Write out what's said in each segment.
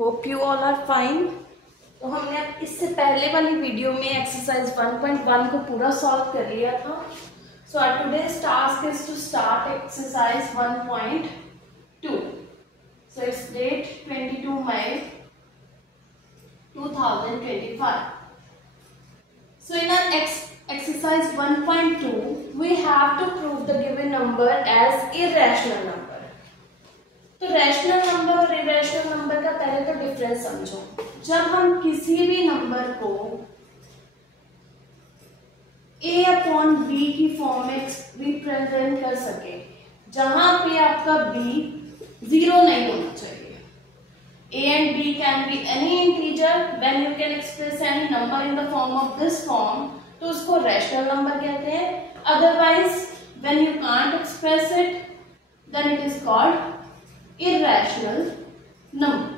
Hope you all are fine. तो हमने अब इससे पहले वाली वीडियो में एक्सरसाइज 1.1 को पूरा सॉल्व कर लिया था। So our today's task is to start exercise 1.2। So it's date 22 May 2025. So in our exercise 1.2 we have to prove the given number as irrational number. तो रैशनल नंबर और इरेशनल नंबर का पहले तो डिफरेंस समझो। जब हम किसी भी नंबर को a अपॉन b की फॉर्म में रिप्रेजेंट कर सके, जहां पे आपका b जीरो नहीं होना चाहिए। a and b can be any integer when you can express any number in the form of this form, तो उसको रैशनल नंबर कहते हैं। Otherwise when you can't express it then it is called irrational number.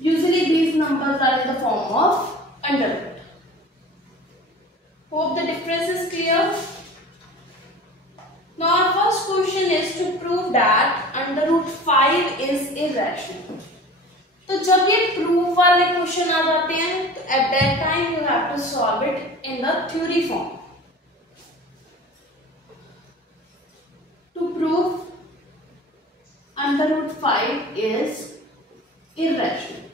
Usually these numbers are in the form of under root. Hope the difference is clear. Now our first question is to prove that under root 5 is irrational. तो जब ये proof वाले क्वेश्चन आ जाते हैं तो at that time you have to solve it in the theory form. To prove under root 5 is irrational.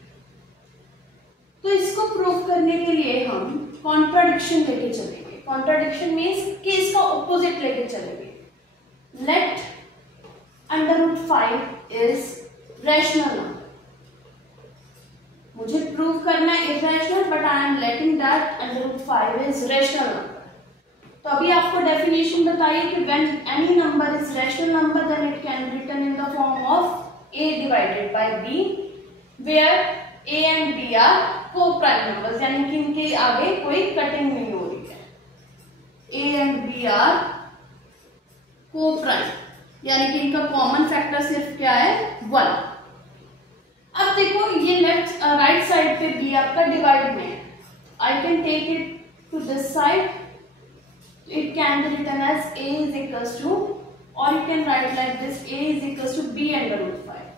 तो इसको प्रूव करने के लिए हम कॉन्ट्राडिक्शन लेके चलेंगे। कॉन्ट्राडिक्शन मीन्स कि इसका ऑपोजिट लेके चलेंगे। Let under root 5 is rational number. मुझे प्रूव करना है irrational, but I am letting that under root 5 is rational number. तो अभी आपको डेफिनेशन बताइए कि when any number is rational number then it can be written in the form of a divided by b, where a and b are coprime numbers, यानी कि इनके आगे कोई कटिंग नहीं हो रही है। a and b are coprime, यानी कि इनका कॉमन फैक्टर सिर्फ क्या है, 1। अब देखो ये लेफ्ट राइट साइड पे b आपका डिवाइड में है। I can take it to this side. It can be written as a is equals to, or you can write like this, a is equals to b under root 5.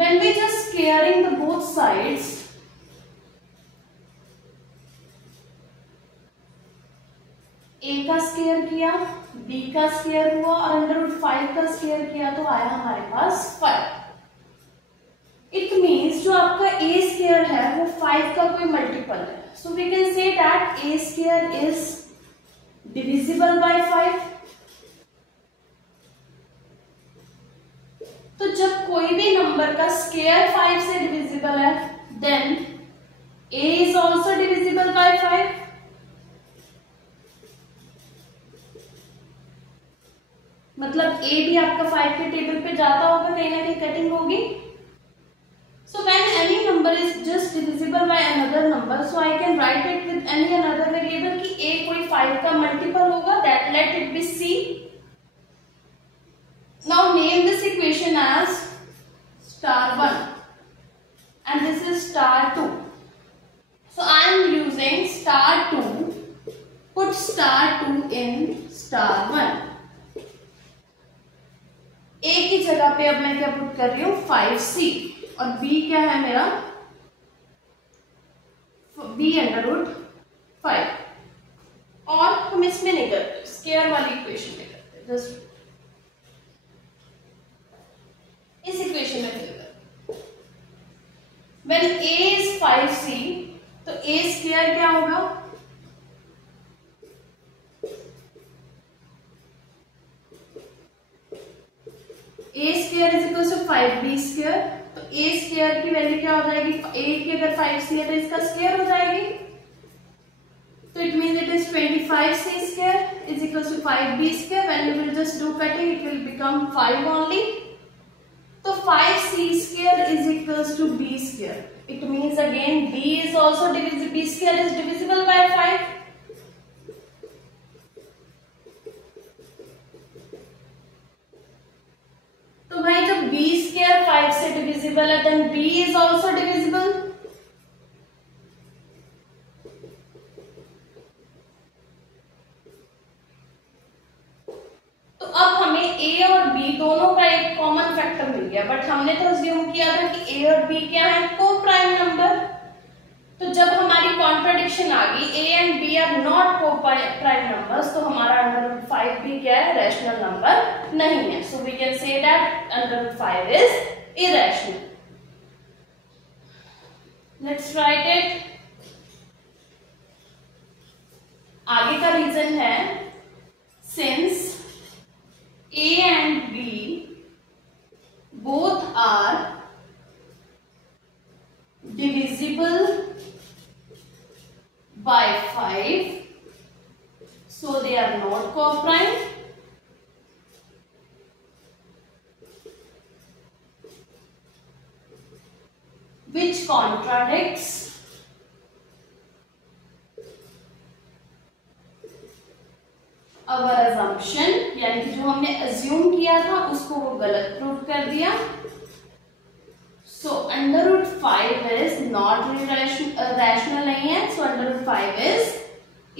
When we just squaring the both sides, a का स्क्वायर किया, b का स्क्वायर हुआ और under root 5 का स्क्वायर किया तो आया हमारे पास 5. इट मीन्स जो आपका a स्क्वायर है वो 5 का कोई मल्टीपल है। So we can say that a square is divisible by 5. तो जब कोई भी नंबर का स्क्वायर 5 से डिविजिबल है then a is also divisible by 5. मतलब a भी आपका 5 के टेबल पे जाता होगा, कहीं ना कहीं कटिंग होगी। So when any number is just divisible by another number, so I can write it with any another variable कि a कोई 5 का multiple होगा, that let it be c. Now name this equation as star 1 and this is star 2. So I am using star 2. Put star 2 in star 1. a की जगह पे अब मैं क्या पुट कर रही हूँ, 5c, और b क्या है मेरा, b अंडर रूट 5। और हम इसमें नहीं करते, स्क्वायर वाली इक्वेशन में करते, जस्ट इस इक्वेशन में फिल करते। व्हेन a इज 5c तो a स्क्वायर क्या होगा, a square is equal to 5b square. तो a स्क्वायर की वैल्यू क्या हो जाएगी, a की अगर 5c है तो इसका स्क्वायर हो जाएगी। तो it means it is 25c square is equal to 5b square. When you will just do cutting it will become 5 only. तो 5c square is equal to b square. It means again b is also divisible, b square is divisible by 5। तो भाई जब b square 5 से divisible है then b is also divisible. तो अब हमें a और b दोनों का एक कॉमन फैक्टर मिल गया, बट हमने तो अज्यूम किया किया था कि ए और बी क्या है, को प्राइम नंबर। तो जब हमारी कॉन्ट्राडिक्शन आ गई a and b are not coprime numbers, तो हमारा √5 भी क्या है, रैशनल नंबर नहीं है। So we can say that √5 is irrational. Let's write it. आगे का रीजन है, since A and B both are divisible by 5, so they are not coprime. Which contradicts our assumption, यानी कि जो हमने assume किया था उसको वो गलत प्रूव कर दिया। So √5 is not rational नहीं है, so √5 is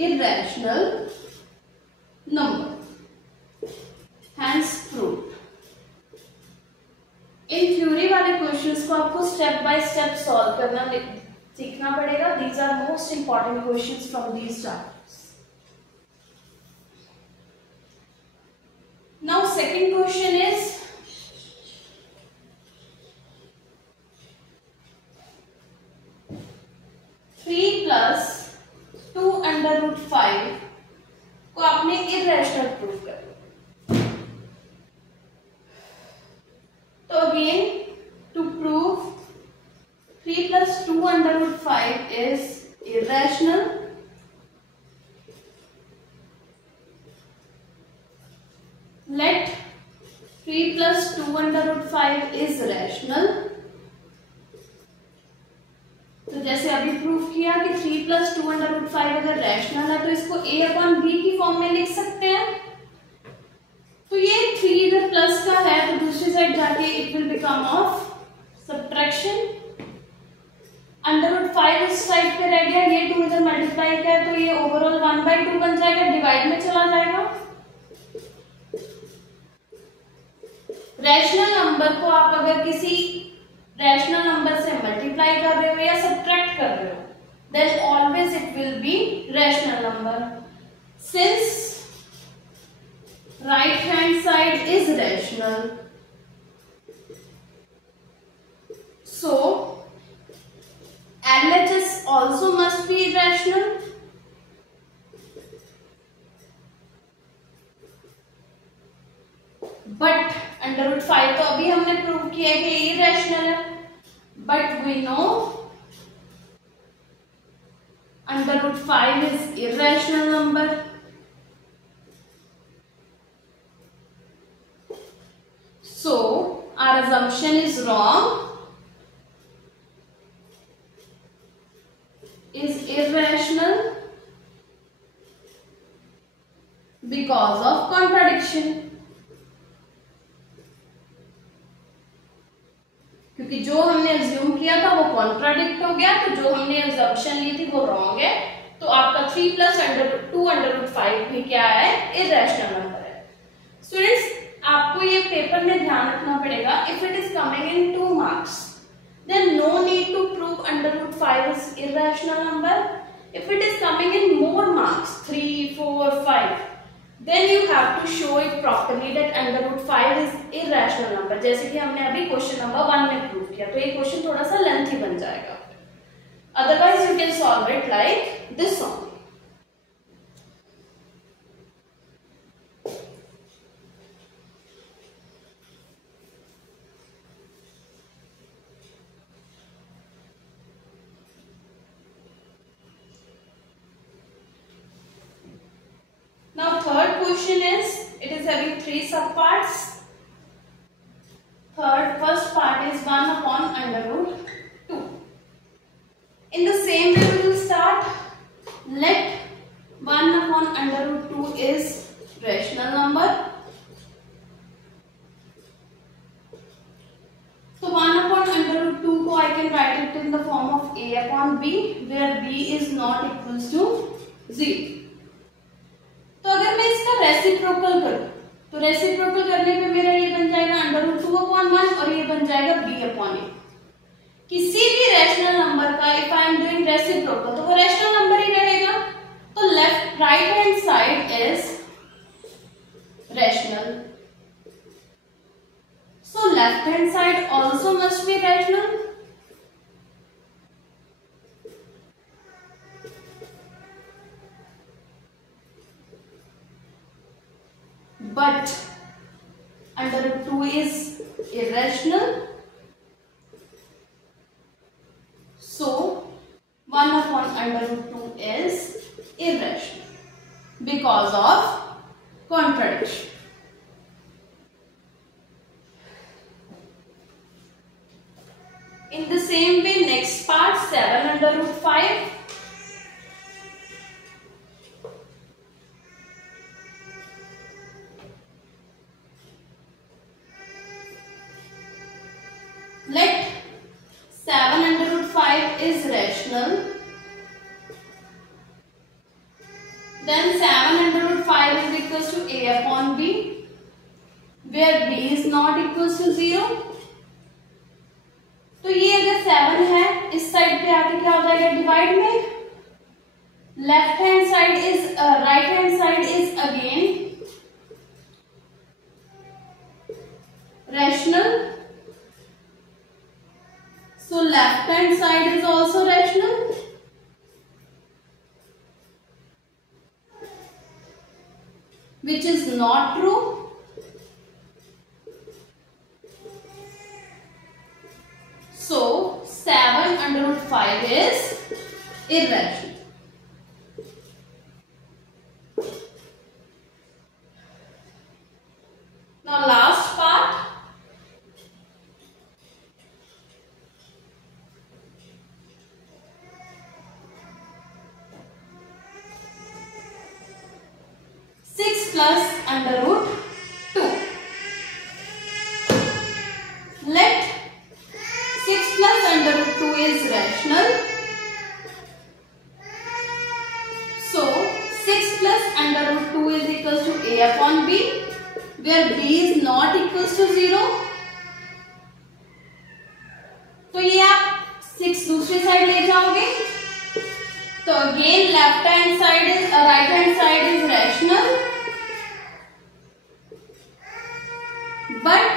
irrational number, hence proved। In theory वाले क्वेश्चंस को आपको स्टेप बाय स्टेप सॉल्व करना सीखना पड़ेगा। These are most important questions from these chapters। Now second question is, three plus 2 √5 को आपने इरेशनल प्रूव कर। तो अगेन टू प्रूव 3 plus 2 √5 is irrational, let 3 plus 2 √5 is rational। तो जैसे अभी प्रूफ किया कि 3 plus 2 √5 अगर रैशनल है तो इसको a/b की फॉर्म में लिख सकते हैं। तो ये 3 इधर प्लस का है तो दूसरी साइड जाके it will become of subtraction. √5 इस साइड पे रह गया, ये 2 इधर मल्टीप्लाई का है तो ये ओवरऑल 1/2 बन जाएगा, डिवाइड में चला जाएगा। रैशनल नंबर को आप अगर किसी रैशनल नंबर से मल्टीप्लाई कर रहे हो या सब्ट्रैक्ट कर रहे हो, then always it will be rational number. Since right hand side is rational, so LHS also must be irrational। But √5 तो अभी हमने प्रूव किया कि इरेशनल है, but we know √5 is irrational number. So our assumption is wrong, is irrational because of contradiction। क्योंकि जो हमने अज्यूम किया था वो कॉन्ट्राडिक्ट हो गया, तो जो हमने अजम्पशन ली थी वो रॉन्ग है। तो आपका 3 plus 2 √5 भी क्या है, इरेशनल नंबर है। स्टूडेंट्स आपको ये पेपर में ध्यान रखना पड़ेगा, if it is coming in 2 marks then no need to prove √5 is irrational number। if it is coming in more marks 3, 4, 5 then you have to show it properly that √5 is irrational number, जैसे कि हमने अभी question number 1 में प्रूव किया। तो ये क्वेश्चन थोड़ा सा लेंथी बन जाएगा, otherwise you can solve it like this only। Now third question is, it is having 3 subparts। First part is 1/√2। In the same way we will start, let 1/√2 is rational number। So 1/√2 को I can write it in the form of a/b, where b is not equals to 0। तो अगर मैं इसका रेसिप्रोकल करूं तो रेसिप्रोकल करने पे मेरा ये बन जाएगा √2/1 और ये बन जाएगा b/a। also must be rational. But under root 2 is irrational. So 1 upon under root 2 is irrational because of contradiction. In the same way, next part 7 under root 5. Let 7 under root 5 is rational. Then 7 under root 5 is equals to a upon b, where b is not equals to 0. तो ये अगर 7 है, इस साइड पे आके क्या हो जाएगा डिवाइड में, left hand side is right hand side is again rational. So left hand side is also rational. Which is not true. So 7 under root 5 is irrational. Now last part. Plus under root 2. Let 6 plus under root 2 is rational. So 6 plus under root 2 is equals to a upon b, where b is not equals to 0. तो ये आप 6 दूसरी साइड ले जाओगे, तो again left hand side is right hand side is rational. But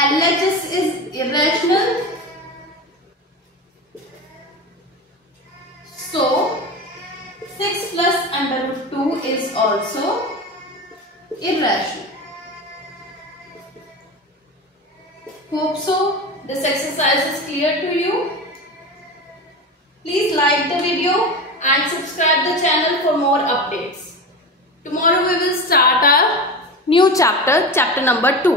LHS is irrational. So 6 plus under root 2 is also irrational. Hope so this exercise is clear to you. Please like the video and subscribe the channel for more updates. Tomorrow we will start our new chapter, chapter number 2.